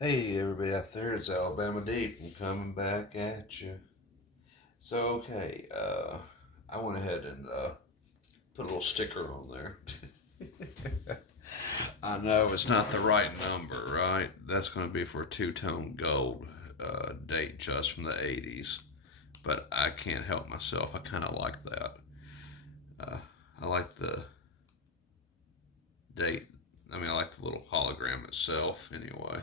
Hey everybody out there, it's Alabama Deep. I'm coming back at you. I went ahead and put a little sticker on there. I know it's not the right number, right? That's going to be for two-tone gold date just from the 80s. But I can't help myself. I kind of like that. Uh, I like the date. I like the little hologram itself anyway.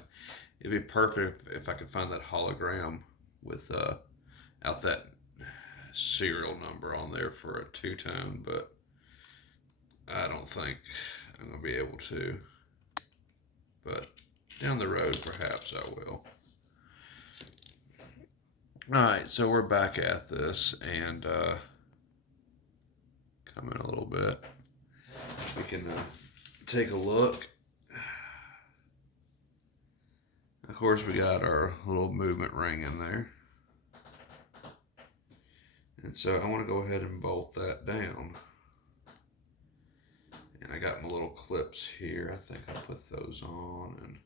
It'd be perfect if I could find that hologram with out that serial number on there for a two tone, but I don't think I'm going to be able to. But down the road, perhaps I will. All right, so we're back at this and come in a little bit. We can take a look. Of course, we got our little movement ring in there. And so I want to go ahead and bolt that down. And I got my little clips here. I think I put those on and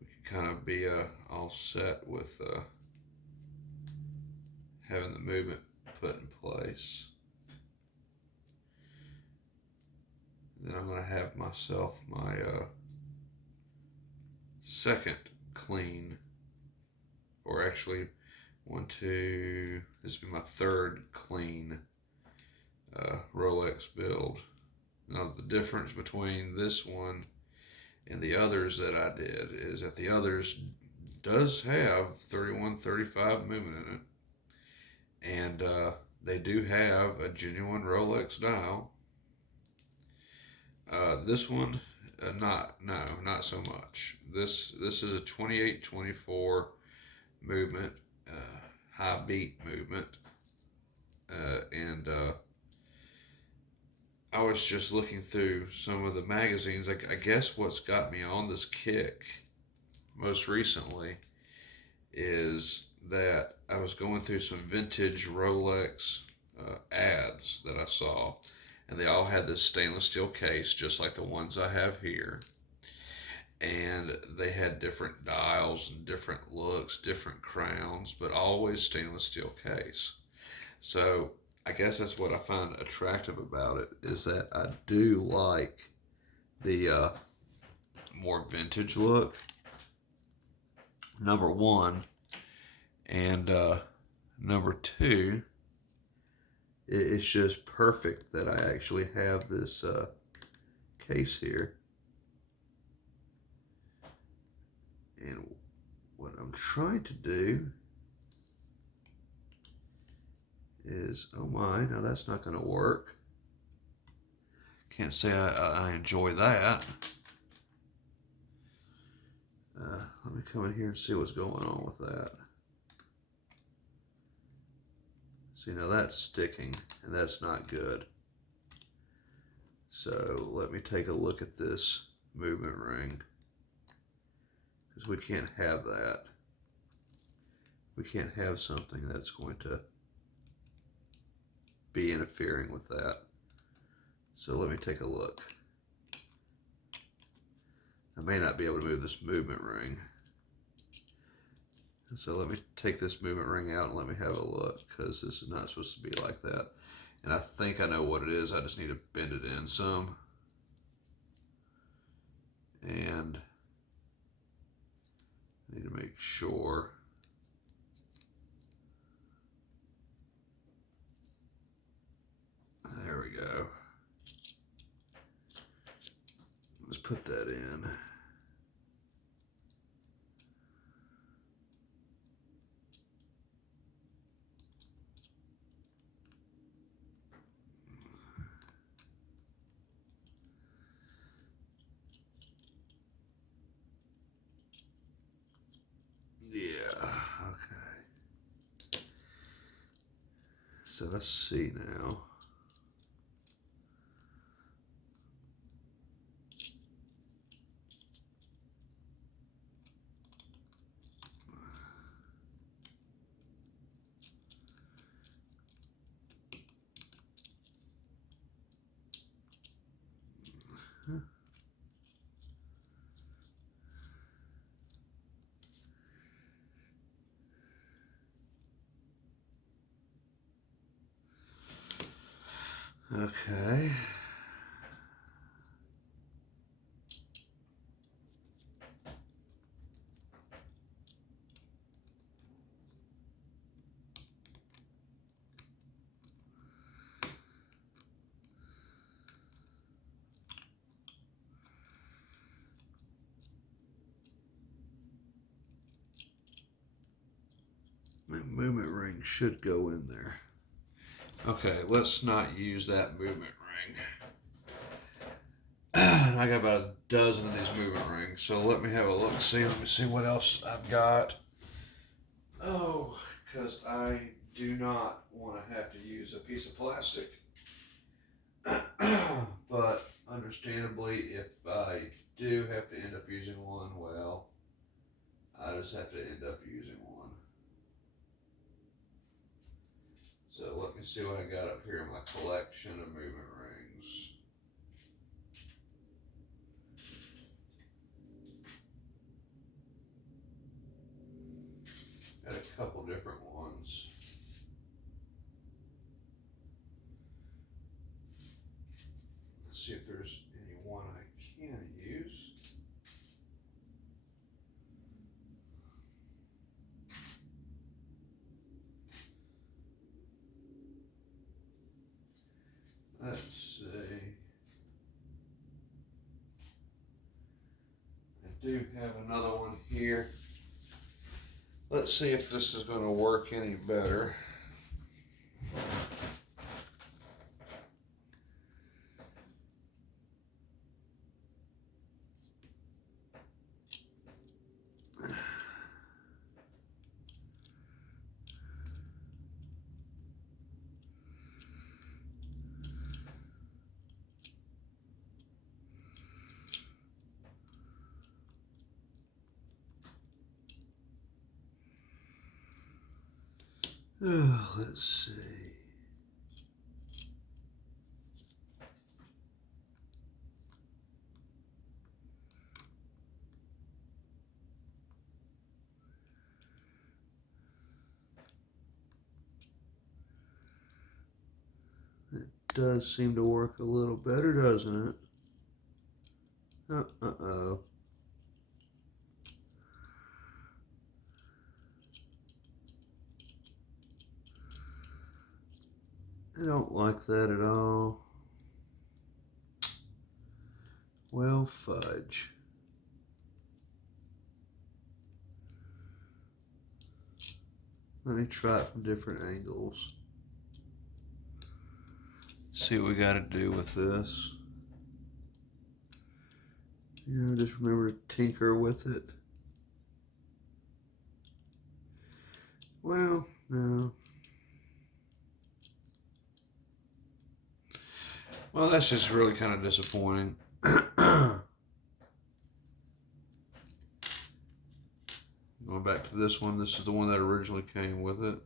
we can kind of be all set with having the movement put in place. Then I'm going to have myself my second clean, or actually one, two, this will be my third clean Rolex build. Now the difference between this one and the others that I did is that the others does have 31, 35 movement in it, and they do have a genuine Rolex dial. This one, not so much. This is a 28-24 movement, high beat movement, and I was just looking through some of the magazines. I guess what's got me on this kick most recently is that I was going through some vintage Rolex ads that I saw, and they all had this stainless steel case, just like the ones I have here. And they had different dials and different looks, different crowns, but always stainless steel case. So I guess that's what I find attractive about it is that I do like the more vintage look. Number one, and number two, it's just perfect that I actually have this case here. And what I'm trying to do is, oh my, now that's not going to work. Can't say I enjoy that. Let me come in here and see what's going on with that. See, now that's sticking, and that's not good. So let me take a look at this movement ring, because we can't have that. We can't have something that's going to be interfering with that. So let me take a look. I may not be able to move this movement ring. So let me take this movement ring out and let me have a look, because this is not supposed to be like that. And I think I know what it is. I just need to bend it in some. And I need to make sure. There we go. Let's put that in. Yeah, okay. So let's see now. Okay. That movement ring should go in there. Okay, let's not use that movement ring. I got about a dozen of these movement rings, so let me have a look. Let me see what else I've got. Oh, because I do not want to have to use a piece of plastic. But understandably, if I do have to end up using one, well, I just have to end up using one. So let me see what I got up here in my collection of movement rings. Got a couple different ones. Let's see if there's any one I can use. Let's see. I do have another one here. Let's see if this is going to work any better. Let's see. It does seem to work a little better, doesn't it? Uh-oh. I don't like that at all. Well, fudge. Let me try it from different angles. See what we got to do with this. Just remember to tinker with it. Well, no. Well, that's just really kind of disappointing. Going back to this one, this is the one that originally came with it.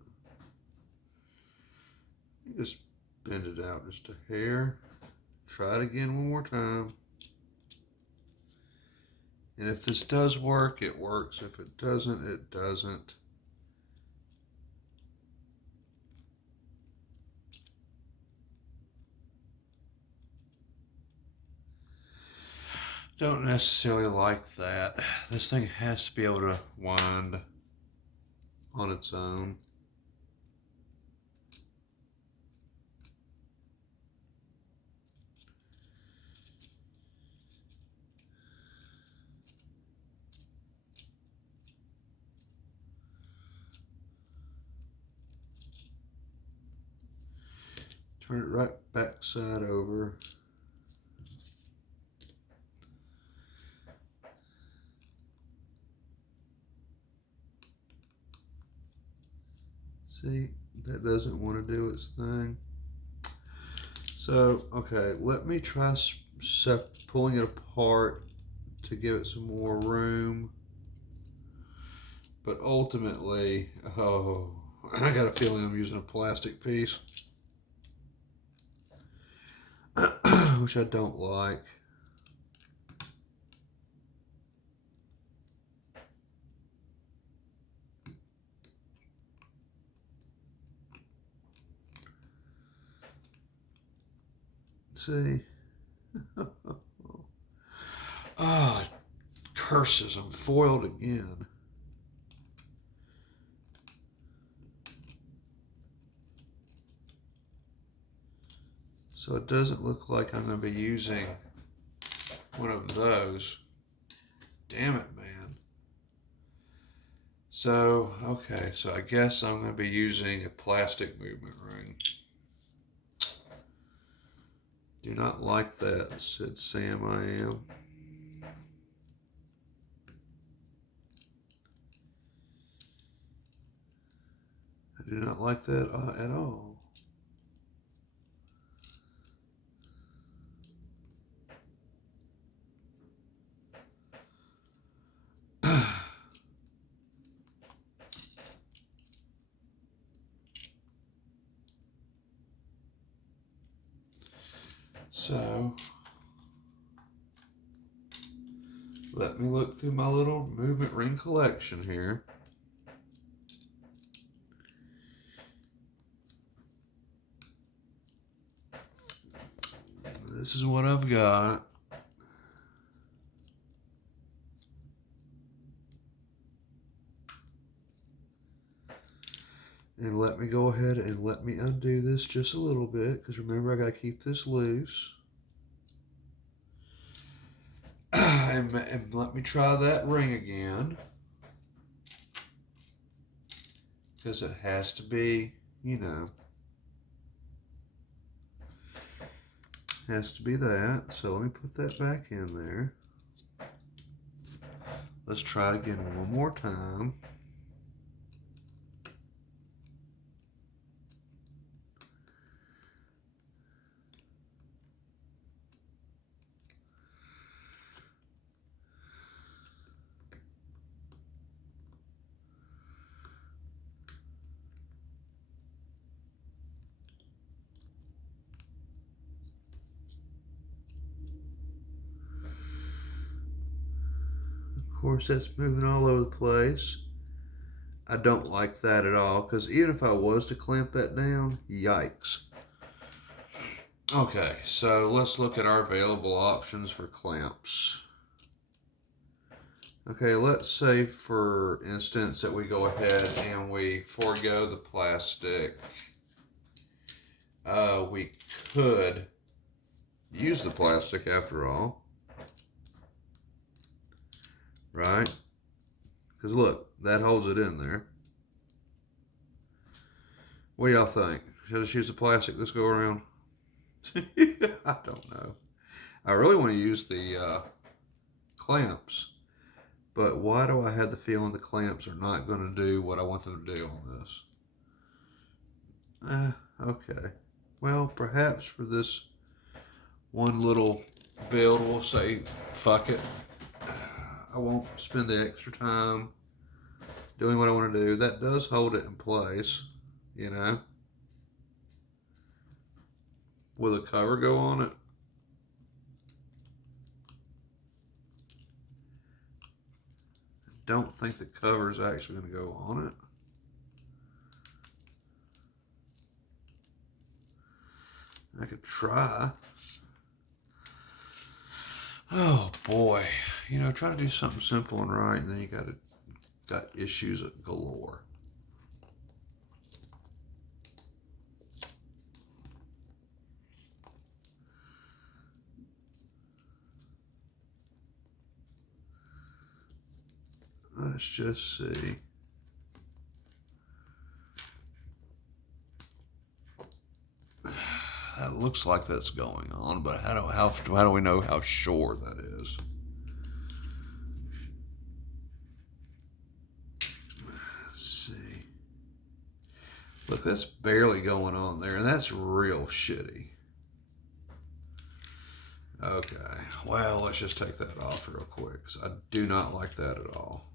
Just bend it out just a hair. Try it again one more time. And if this does work, it works. If it doesn't, it doesn't. Don't necessarily like that. This thing has to be able to wind on its own. Turn it right back side over. See, that doesn't want to do its thing. So, okay, let me try pulling it apart to give it some more room. But ultimately, oh, I got a feeling I'm using a plastic piece, which I don't like. see. Ah, oh, curses, I'm foiled again. So it doesn't look like I'm going to be using one of those. Damn it, man. So, okay, so I guess I'm going to be using a plastic movement ring. Do not like that, said Sam I am. I do not like that at all. So, let me look through my little movement ring collection here. This is what I've got. And let me go ahead and let me undo this just a little bit, because remember I got to keep this loose. And let me try that ring again, because it has to be, you know, has to be that. So let me put that back in there. Let's try it again one more time. Of course, that's moving all over the place. I don't like that at all, because even if I was to clamp that down, yikes. Okay, so let's look at our available options for clamps. Okay, let's say, for instance, that we go ahead and we forego the plastic. We could use the plastic after all. Right? Because look, that holds it in there. What do y'all think? Should I just use the plastic this go around? I don't know. I really want to use the clamps. But why do I have the feeling the clamps are not going to do what I want them to do on this? Okay. Well, perhaps for this one little build, we'll say, fuck it. I won't spend the extra time doing what I want to do. That does hold it in place, you know. Will the cover go on it? I don't think the cover is actually going to go on it. I could try. Oh boy, you know, try to do something simple and right, and then you got issues galore. Let's just see. That looks like that's going on, but how do we know how sure that is? Let's see. Look, that's barely going on there, and that's real shitty. Okay, well, let's just take that off real quick, because I do not like that at all.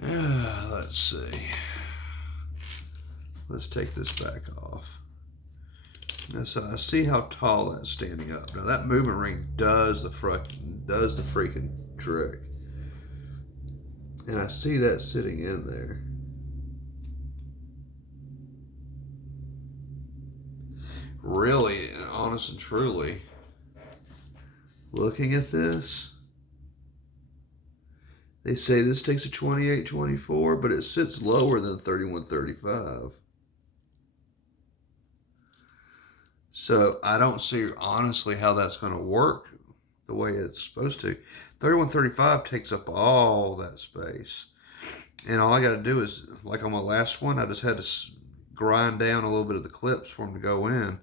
Let's see. Let's take this back off. Now, so I see how tall that's standing up. Now that movement ring does the freaking trick, and I see that sitting in there. really, honest and truly, looking at this, they say this takes a 2824, but it sits lower than 3135. So I don't see honestly how that's going to work the way it's supposed to. 3135 takes up all that space. And all I got to do is, like on my last one, I just had to grind down a little bit of the clips for them to go in.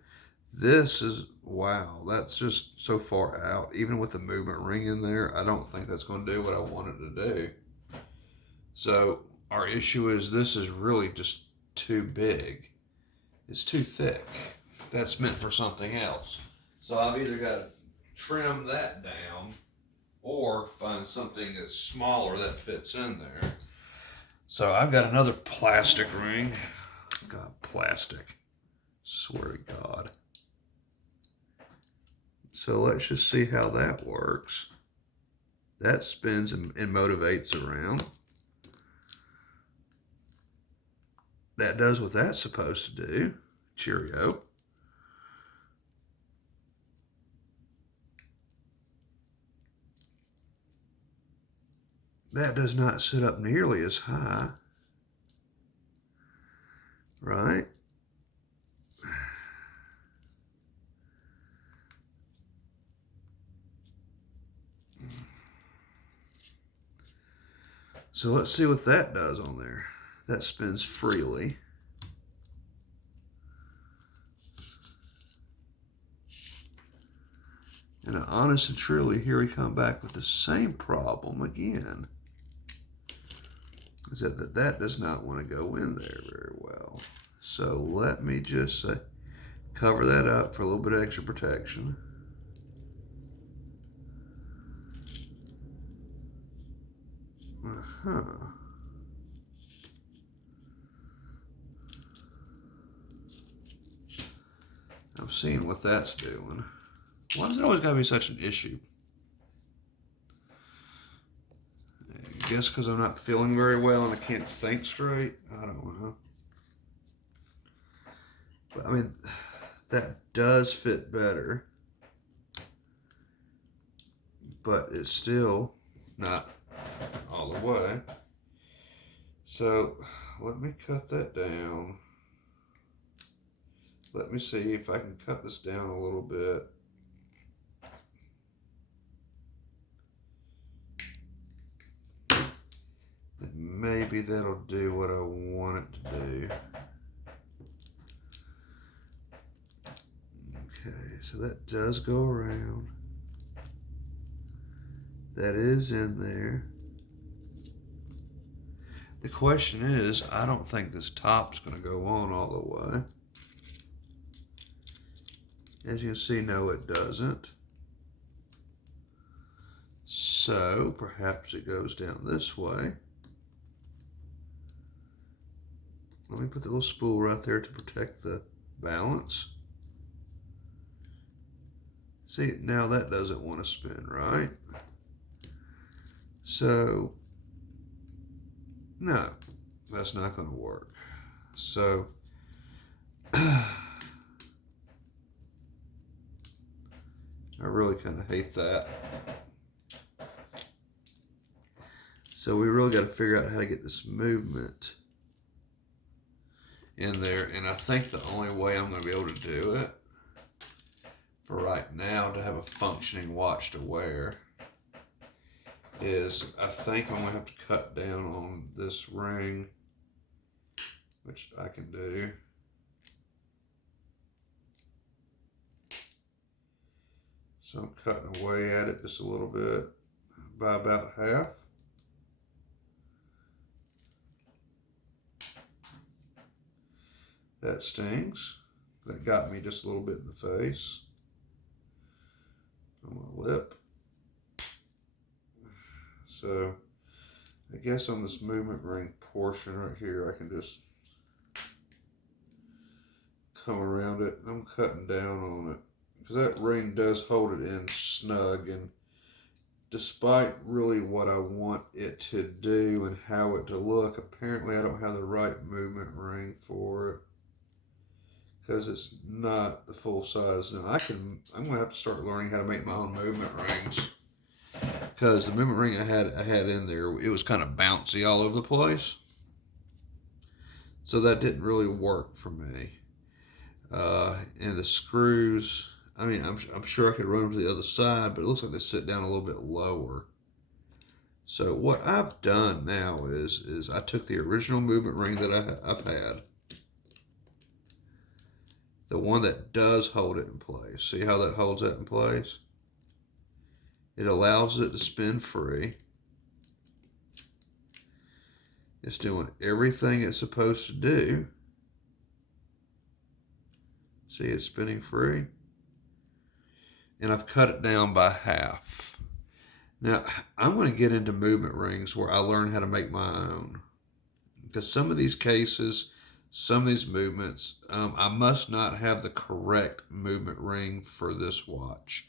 This is, wow, that's just so far out. Even with the movement ring in there, I don't think that's going to do what I want it to do. So our issue is this is really just too big. It's too thick. That's meant for something else. So I've either got to trim that down or find something that's smaller that fits in there. So I've got another plastic ring. God, plastic. Swear to God. So let's just see how that works. That spins and motivates around. That does what that's supposed to do. Cheerio. That does not sit up nearly as high. Right? So let's see what that does on there. That spins freely. And honest and truly, here we come back with the same problem again. Is that does not want to go in there very well. So let me just cover that up for a little bit of extra protection. I'm seeing what that's doing. Why does it always got to be such an issue? I guess because I'm not feeling very well and I can't think straight. I don't know. But I mean, that does fit better. But it's still not all the way. So let me cut that down. Let me see if I can cut this down a little bit. And maybe that'll do what I want it to do. Okay, so that does go around. That is in there. The question is, I don't think this top's going to go on all the way. As you can see, no, it doesn't. So perhaps it goes down this way. Let me put the little spool right there to protect the balance. See, now that doesn't want to spin, right? So, no, that's not going to work. So, I really kind of hate that. So we really got to figure out how to get this movement in there. And I think the only way I'm going to be able to do it for right now to have a functioning watch to wear is I think I'm going to have to cut down on this ring, which I can do. So I'm cutting away at it just a little bit by about half. That stings. That got me just a little bit in the face. On my lip. So I guess on this movement ring portion right here, I can just come around it. I'm cutting down on it because that ring does hold it in snug, and despite really what I want it to do and how it to look, apparently I don't have the right movement ring for it because it's not the full size. Now I'm gonna have to start learning how to make my own movement rings, because the movement ring I had in there, it was kind of bouncy all over the place, so that didn't really work for me. And the screws, I mean, I'm sure I could run them to the other side, but it looks like they sit down a little bit lower. So what I've done now is I took the original movement ring that I've had, the one that does hold it in place. See how that holds that in place? It allows it to spin free. It's doing everything it's supposed to do. See, it's spinning free. And I've cut it down by half. Now, I'm going to get into movement rings where I learn how to make my own. Because some of these cases, some of these movements, I must not have the correct movement ring for this watch.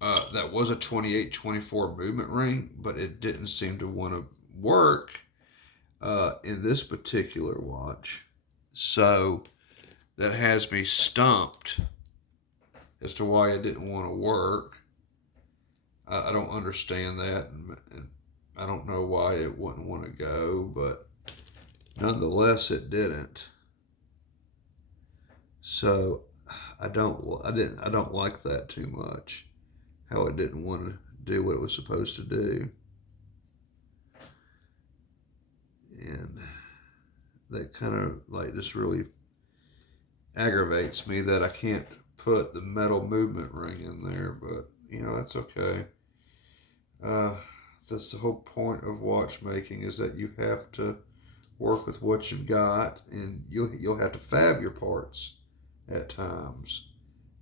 That was a 28-24 movement ring, but it didn't seem to want to work in this particular watch. So that has me stumped as to why it didn't want to work. I don't understand that, and I don't know why it wouldn't want to go, but nonetheless, it didn't. So I don't like that too much. How it didn't want to do what it was supposed to do, and that kind of like just really aggravates me that I can't put the metal movement ring in there. But you know, that's okay. That's the whole point of watchmaking, is that you have to work with what you've got, and you'll have to fab your parts at times.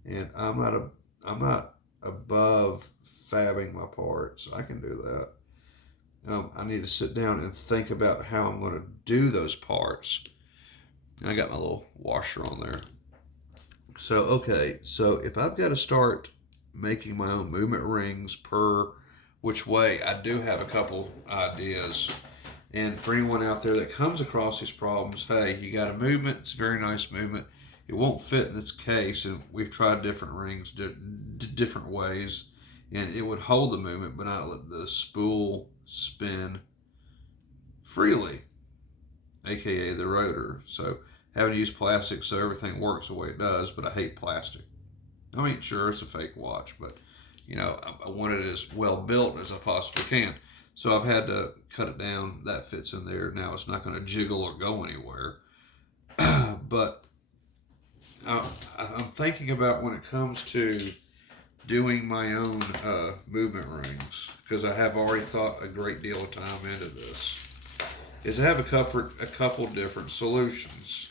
And I'm not above fabbing my parts. I can do that. I need to sit down and think about how I'm going to do those parts. And I got my little washer on there. So, okay, so if I've got to start making my own movement rings per which way, I do have a couple ideas. And for anyone out there that comes across these problems, hey, you got a movement, it's a very nice movement. It won't fit in this case, and we've tried different rings, different ways, and it would hold the movement but not let the spool spin freely, aka the rotor. So having to use plastic so everything works the way it does, but I hate plastic. I mean, sure, it's a fake watch, but you know, I want it as well built as I possibly can. So I've had to cut it down. That fits in there. Now it's not going to jiggle or go anywhere. But I'm thinking about when it comes to doing my own movement rings, because I have already thought a great deal of time into this, is I have a couple different solutions.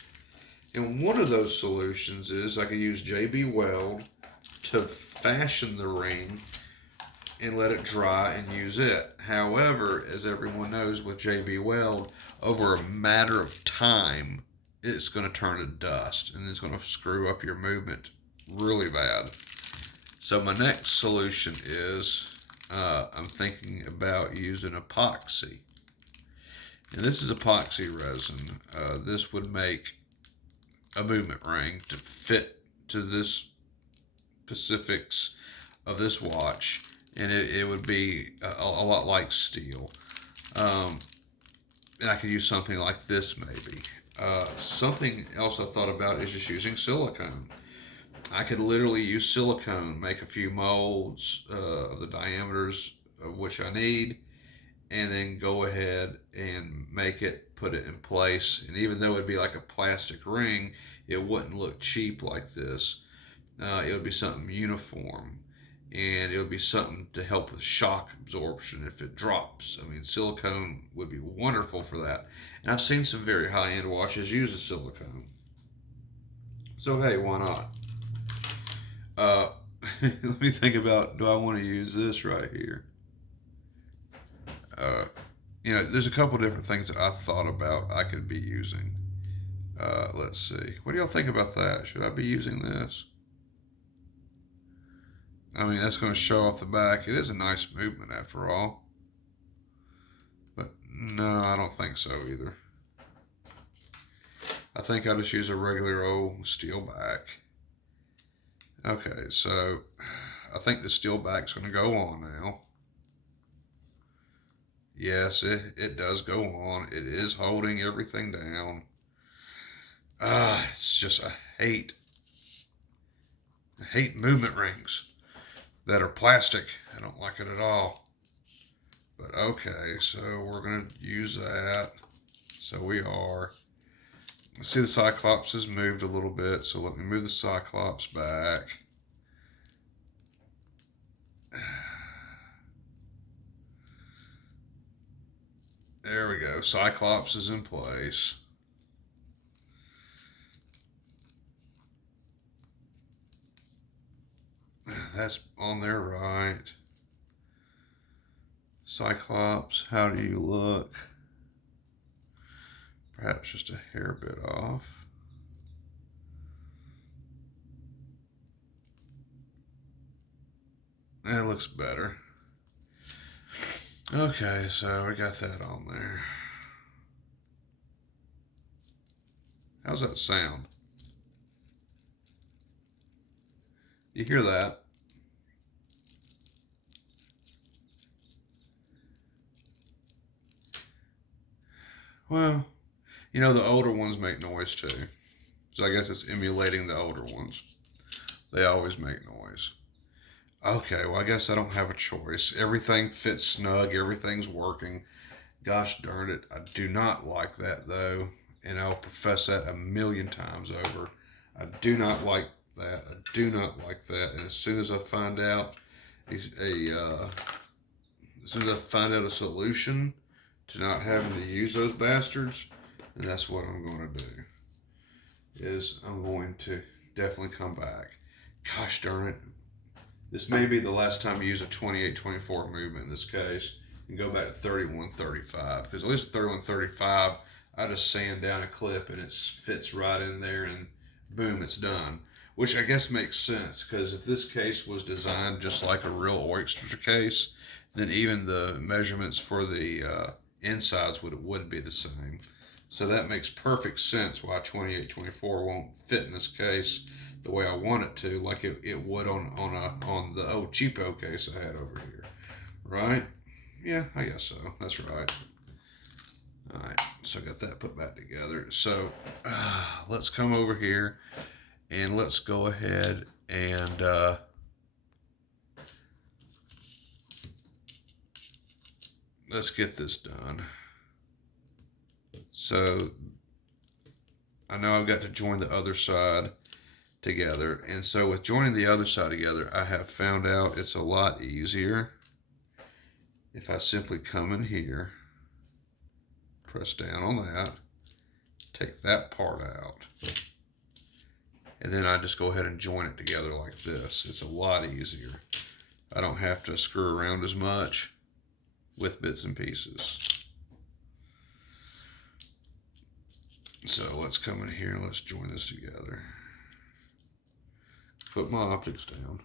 And one of those solutions is I could use JB Weld to fashion the ring and let it dry and use it. However, as everyone knows with JB Weld, over a matter of time, it's going to turn to dust and it's going to screw up your movement really bad. So my next solution is I'm thinking about using epoxy. And this is epoxy resin. This would make a movement ring to fit to this specifics of this watch, and it would be a lot like steel. And I could use something like this maybe. Something else I thought about is just using silicone. I could literally use silicone, make a few molds of the diameters of which I need, and then go ahead and make it, put it in place. And even though it'd be like a plastic ring, it wouldn't look cheap like this. It would be something uniform, and it would be something to help with shock absorption if it drops. I mean, silicone would be wonderful for that. And I've seen some very high-end watches use a silicone. So hey, why not? Let me think about, do I want to use this right here? You know, there's a couple different things that I thought about I could be using. Let's see. What do y'all think about that? Should I be using this? I mean, that's going to show off the back. It is a nice movement after all. But no, I don't think so either. I think I'll just use a regular old steel back. Okay, so I think the steel back's going to go on now. Yes, it does go on. It is holding everything down. It's just I hate movement rings that are plastic. I don't like it at all. But okay, so we're going to use that. So we are. See, the Cyclops has moved a little bit, so let me move the Cyclops back. There we go. Cyclops is in place. That's on there right. Cyclops, how do you look? Perhaps just a hair bit off. That looks better. Okay, so we got that on there. How's that sound? You hear that? Well, you know, the older ones make noise too. So I guess it's emulating the older ones. They always make noise. Okay, well, I guess I don't have a choice. Everything fits snug. Everything's working. Gosh darn it. I do not like that, though. And I'll profess that a million times over. I do not like that. I do not like that. And as soon as I find out a solution to not having to use those bastards, then that's what I'm going to do. Is I'm going to definitely come back. Gosh darn it. This may be the last time you use a 28-24 movement in this case and go back to 31-35. Because at least 31-35, I just sand down a clip and it fits right in there and boom, it's done. Which I guess makes sense because if this case was designed just like a real oyster case, then even the measurements for the insides would be the same. So that makes perfect sense why 28-24 won't fit in this case the way I want it to, like it would on the old cheapo case I had over here, right? Yeah, I guess so. That's right. All right, so I got that put back together. So let's come over here and let's go ahead and let's get this done. So I know I've got to join the other side together. And so with joining the other side together, I have found out it's a lot easier if I simply come in here, press down on that, take that part out, and then I just go ahead and join it together like this. It's a lot easier. I don't have to screw around as much with bits and pieces. So let's come in here and let's join this together. Put my optics down.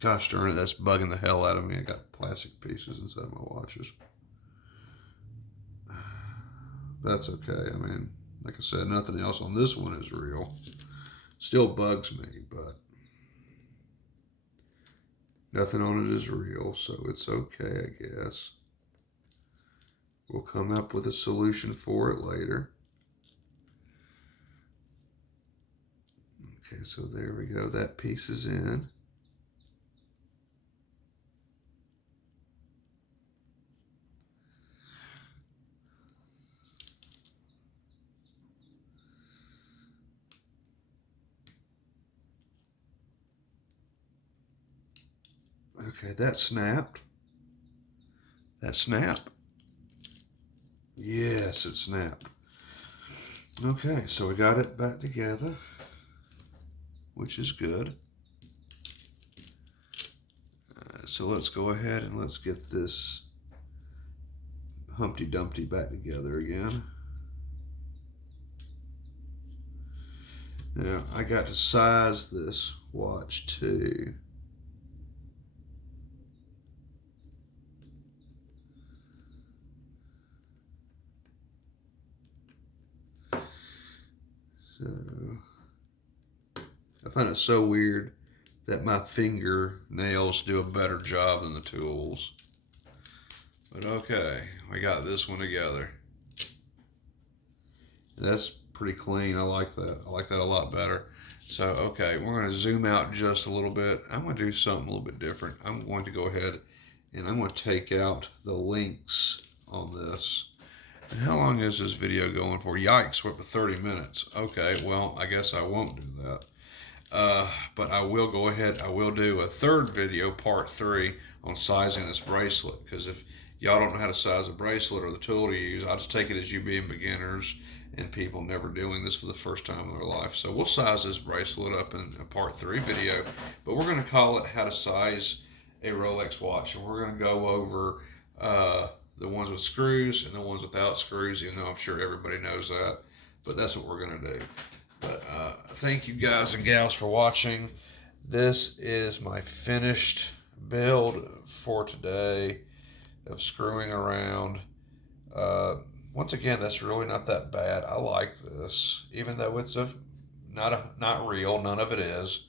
Gosh darn it, that's bugging the hell out of me. I got plastic pieces inside my watches. That's okay. I mean, like I said, nothing else on this one is real. Still bugs me, but nothing on it is real, so it's okay, I guess. We'll come up with a solution for it later. Okay, so there we go. That piece is in. Okay, that snapped. That snapped. Yes, it snapped. Okay, so we got it back together, which is good. So let's go ahead and let's get this Humpty Dumpty back together again. Now, I got to size this watch too. I find it so weird that my fingernails do a better job than the tools. But okay, we got this one together. That's pretty clean. I like that. I like that a lot better. So, okay, we're going to zoom out just a little bit. I'm going to do something a little bit different. I'm going to go ahead and I'm going to take out the links on this. And how long is this video going for? Yikes, we're up to 30 minutes. Okay, well, I guess I won't do that. But I will go ahead. I will do a third video, part 3, on sizing this bracelet. Because if y'all don't know how to size a bracelet or the tool to use, I'll just take it as you being beginners and people never doing this for the first time in their life. So we'll size this bracelet up in a part 3 video. But we're going to call it how to size a Rolex watch. And we're going to go over the ones with screws and the ones without screws, even though I'm sure everybody knows that. But that's what we're going to do. But thank you guys and gals for watching. This is my finished build for today of screwing around. Once again, that's really not that bad. I like this, even though it's not real. None of it is.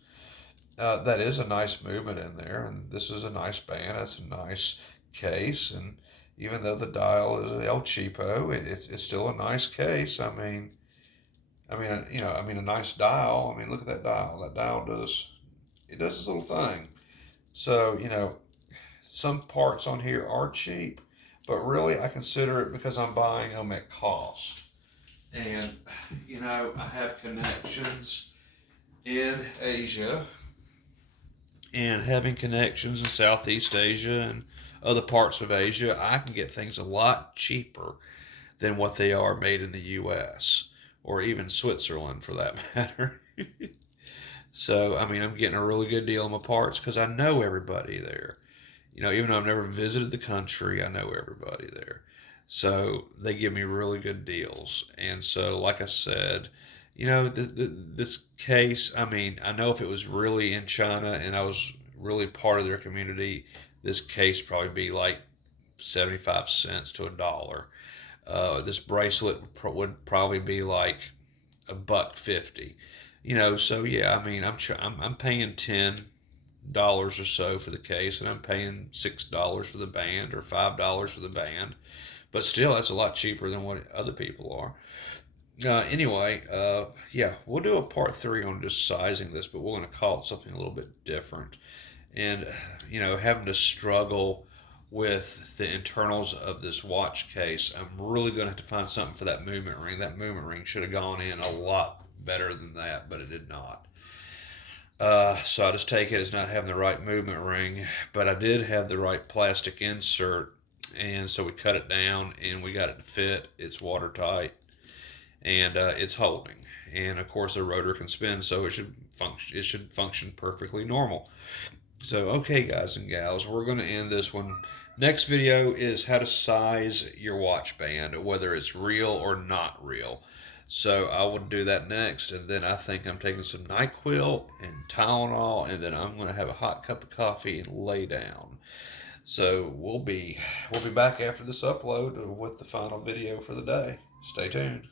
That is a nice movement in there, and this is a nice band. That's a nice case, and even though the dial is El Cheapo, it's still a nice case. I mean, a nice dial. I mean, look at that dial. That dial does its little thing. So, some parts on here are cheap, but really I consider it because I'm buying them at cost. And, I have connections in Asia, and having connections in Southeast Asia and other parts of Asia, I can get things a lot cheaper than what they are made in the U.S. or even Switzerland for that matter. So, I'm getting a really good deal on my parts because I know everybody there. Even though I've never visited the country, I know everybody there. So, they give me really good deals. And so, like I said, this case, I know if it was really in China and I was really part of their community, this case probably be like 75 cents to $1. This bracelet would probably be like $1.50. So yeah, I'm paying $10 or so for the case, and I'm paying $6 for the band or $5 for the band, but still that's a lot cheaper than what other people are. Anyway, yeah, we'll do a part 3 on just sizing this, but we're going to call it something a little bit different. And having to struggle with the internals of this watch case, I'm really going to have to find something for that movement ring. That movement ring should have gone in a lot better than that, but it did not. So I just take it as not having the right movement ring, but I did have the right plastic insert, and so we cut it down and we got it to fit. It's watertight, and it's holding. And of course the rotor can spin, so it should function perfectly normal. So okay, guys and gals, we're going to end this one. Next video is how to size your watch band, whether it's real or not real. So I will do that next, and then I think I'm taking some NyQuil and Tylenol, and then I'm going to have a hot cup of coffee and lay down. So we'll be back after this upload with the final video for the day. Stay tuned.